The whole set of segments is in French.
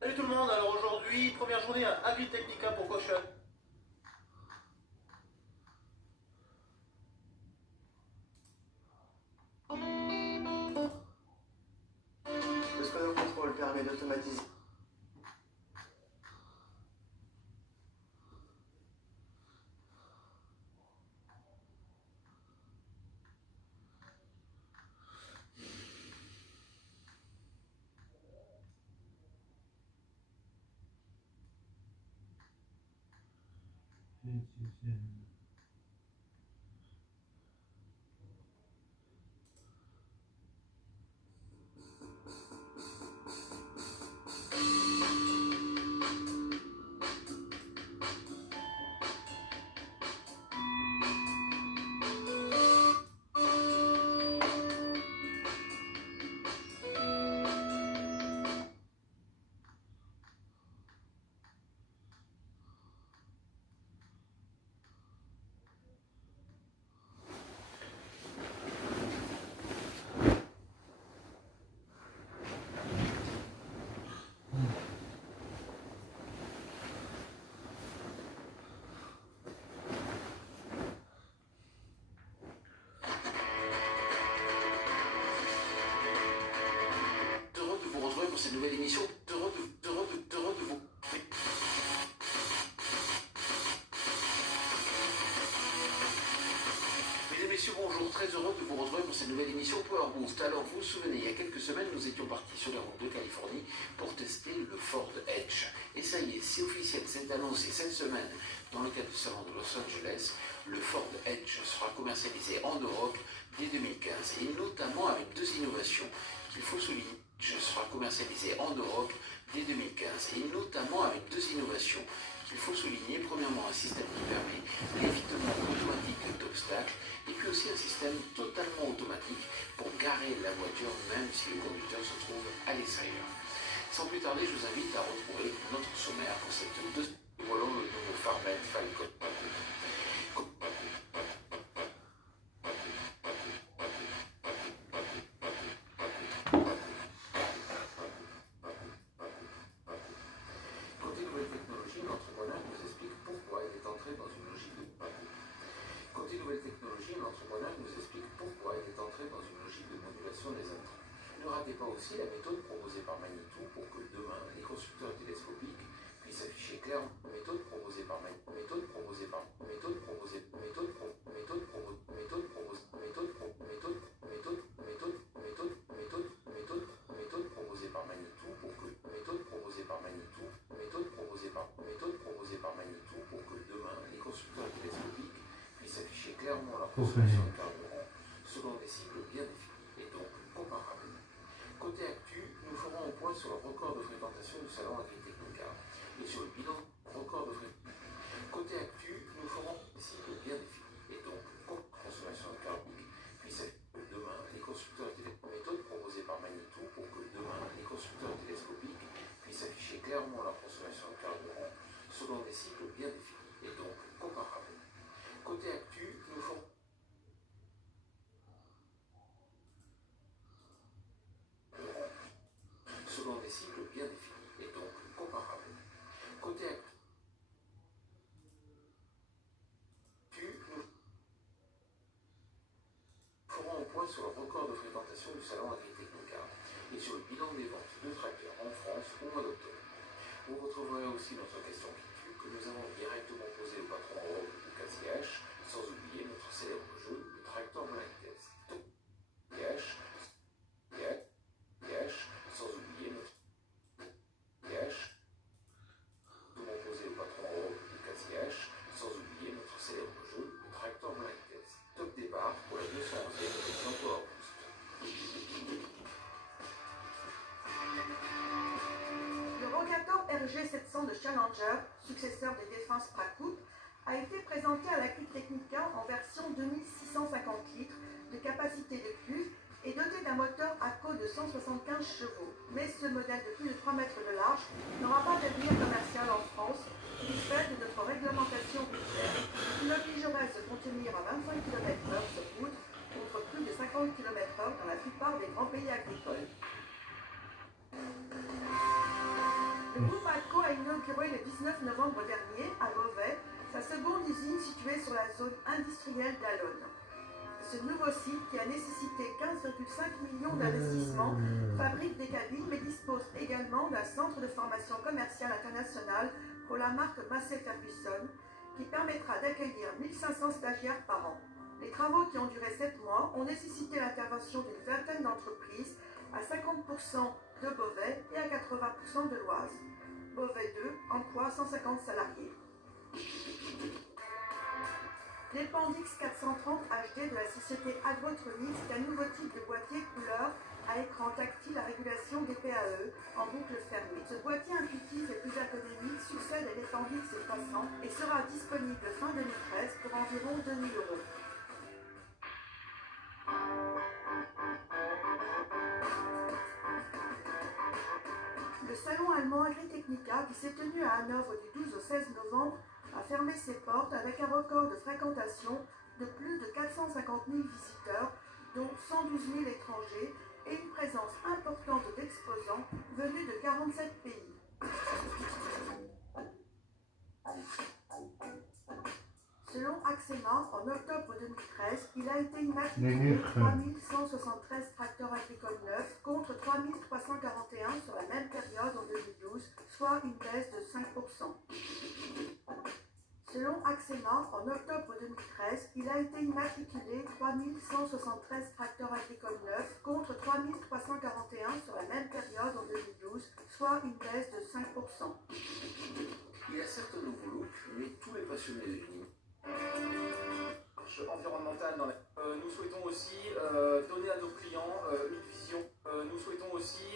Salut tout le monde, alors aujourd'hui, première journée à Avis Technica pour Caution. Le scanner contrôle permet d'automatiser. Heureux de vous retrouver pour cette nouvelle émission. Heureux de vous. Mesdames et messieurs, bonjour, très heureux de vous retrouver pour cette nouvelle émission Power Boost. Alors, vous vous souvenez, il y a quelques semaines, nous étions partis sur les routes de Californie pour tester le Ford Edge. Et ça y est, c'est officiel, c'est annoncé cette semaine, dans le cadre du salon de Los Angeles, le Ford Edge sera commercialisé en Europe dès 2015, et notamment avec deux innovations qu'il faut souligner. Edge sera commercialisé en Europe dès 2015, et notamment avec deux innovations qu'il faut souligner. Premièrement, un système qui permet l'évitement automatique d'obstacles, et puis aussi un système totalement automatique pour garer la voiture même si le conducteur se trouve à l'extérieur. Sans plus tarder, je vous invite à retrouver notre sommaire pour cette deuxième. Voilà le nouveau Farmel Falcon. Côté nouvelle technologie, l'entrepreneur nous explique pourquoi il est entré dans une logique de Côté nouvelle technologie, l'entrepreneur nous explique pourquoi il est entré dans une logique de modulation des intrants. Ne ratez pas aussi la méthode proposée par Manitou pour que demain, les constructeurs télescopiques puissent afficher clairement la méthode proposée par Manitou. Clairement la consommation de carburant selon des cycles bien définis et donc comparables. Côté actu, nous ferons un point sur le record de fréquentation du salon Agritechnica et sur le bilan record de fréquentation. Côté actu, nous ferons des cycles bien définis et donc consommation de carburant puisse être demain les constructeurs télescopiques. Méthode proposée par Manitou pour que demain les constructeurs télescopiques puissent afficher clairement la consommation de carburant selon des cycles bien définis et donc comparables. Côté actu, nous ferons selon des cycles bien définis et donc comparables. Côté actu, nous ferons un point sur le record de fréquentation du salon Agritechnica et sur le bilan des ventes de tracteurs en France au mois d'octobre. Vous retrouverez aussi notre question qui tue que nous avons directement posée au patron Rob ou KCH, sans oublier notre célèbre jeu, le tracteur blind test. Sans oublier notre posé au patron Rob ou KCH, sans oublier notre célèbre jeu, le tracteur blind test. Top départ pour la 211e édition Power Boost. génération de Challenger, successeur des défunts Spracoup, a été présentée à la Click Technica en version 2650 litres de capacité de cuve et doté d'un moteur ACO de 175 chevaux. Mais ce modèle de plus de 3 mètres de large n'aura pas d'avenir commercial en France du fait de notre réglementation routière qui l'obligerait à se contenir à 25 km/h sur route contre plus de 50 km/h dans la plupart des grands pays agricoles. Le groupe ACO a inauguré le 19 novembre dernier à Beauvais sa seconde usine située sur la zone industrielle d'Alonne. Ce nouveau site, qui a nécessité 15,5 millions d'investissements, fabrique des cabines mais dispose également d'un centre de formation commerciale internationale pour la marque Massey Ferguson qui permettra d'accueillir 1500 stagiaires par an. Les travaux qui ont duré 7 mois ont nécessité l'intervention d'une vingtaine d'entreprises à 50% de Beauvais et à 80% de l'Oise. Beauvais 2 emploie 150 salariés. L'Ependix 430 HD de la société Agrotronics est un nouveau type de boîtier couleur à écran tactile à régulation des PAE en boucle fermée. Ce boîtier intuitif et plus ergonomique succède à l'Ependix 300 et sera disponible fin 2013 pour environ 2 000 €. Le salon allemand Agritechnica, qui s'est tenu à Hanovre du 12 au 16 novembre, a fermé ses portes avec un record de fréquentation de plus de 450 000 visiteurs, dont 112 000 étrangers, et une présence importante d'exposants venus de 47 pays. Selon Axema, en octobre 2013, il a été immatriculé 3173 tracteurs agricoles neufs contre 3341 sur la même période en 2012, soit une baisse de 5%. Selon Axema, en octobre 2013, il a été immatriculé 3173 tracteurs agricoles neufs contre 3341 sur la même période en 2012, soit une baisse de 5%. Il y a certes un nouveau look, mais tous les passionnés de l'univers environnementale dans nous souhaitons aussi donner à nos clients une vision. Nous souhaitons aussi...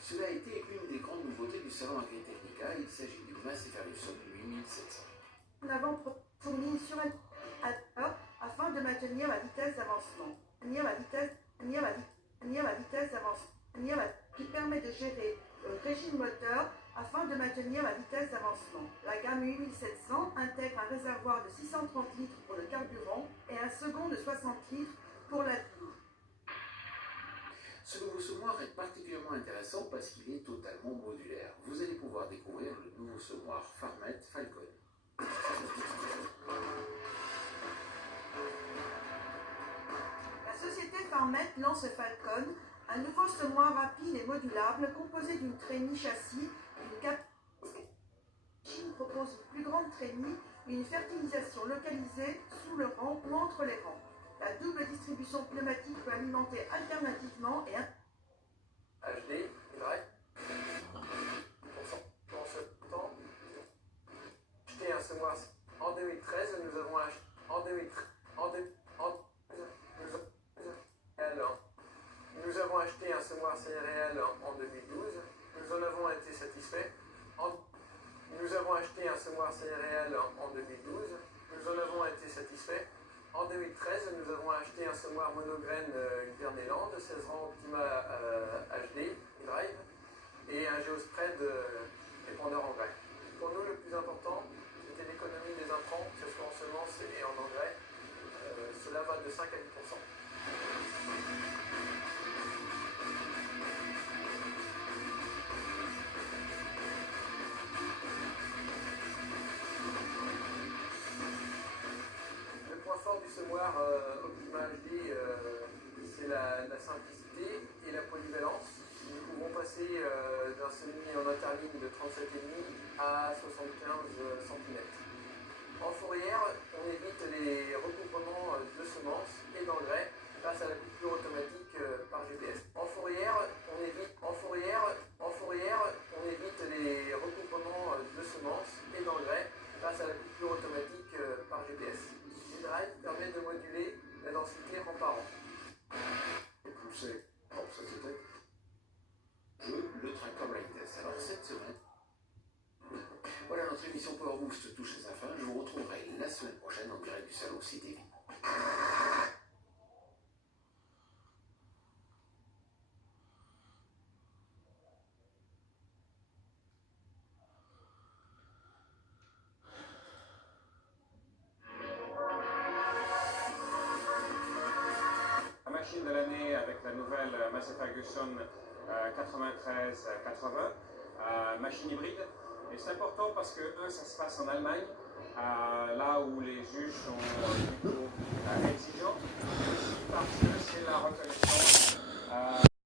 Cela a été une des grandes nouveautés du salon Agritechnica. Il s'agit du Massey Ferguson 8700. Nous avons fourni une suradaptateur afin de maintenir la vitesse d'avancement. Qui permet de gérer le régime moteur afin de maintenir la vitesse d'avancement. La gamme 8700 intègre un réservoir de 630 litres pour le carburant et un second de 60 litres pour la douche. Ce nouveau semoir est particulièrement intéressant parce qu'il est totalement modulaire. Vous allez pouvoir découvrir le nouveau semoir Farmet Falcon. La société Farmet lance Falcon, un nouveau semoir rapide et modulable composé d'une trémie châssis, d'une capacité. Chine propose une plus grande trémie et une fertilisation localisée sous le rang ou entre les rangs. La double distribution pneumatique peut alimenter alternativement et HD, vrai. Pour ce temps, acheté un semoir en 2013, nous avons acheté nous avons acheté un semoir céréales en 2012. Nous en avons été satisfaits. Nous avons acheté un semoir céréales en 2012. Nous en avons été satisfaits. En 2013, nous avons acheté un semoir monograine Verneland, 16 rangs Optima HD Drive et un Geospread épandeur engrais. Pour nous, le plus important, c'était l'économie des intrants, que ce soit en semences et en engrais. Cela va de 5 à 10%. Du semoir Optima HD, c'est la simplicité et la polyvalence. Nous pouvons passer d'un semis en interligne de 37,5 à 75 cm. En fourrière, on évite les recouvrements de semences et d'engrais grâce à la coupure automatique par GPS. En fourrière, on évite les recouvrements de semences et d'engrais grâce à la coupure automatique par GPS. Drive permet de moduler la densité rang par rang. Poussé par société. Le tracteur blind test. Alors cette salon CTV. La machine de l'année avec la nouvelle Massey Ferguson 93-80, machine hybride. Et c'est important parce que, ça se passe en Allemagne, là où les juges sont plutôt exigeants, et aussi parce que c'est la reconnaissance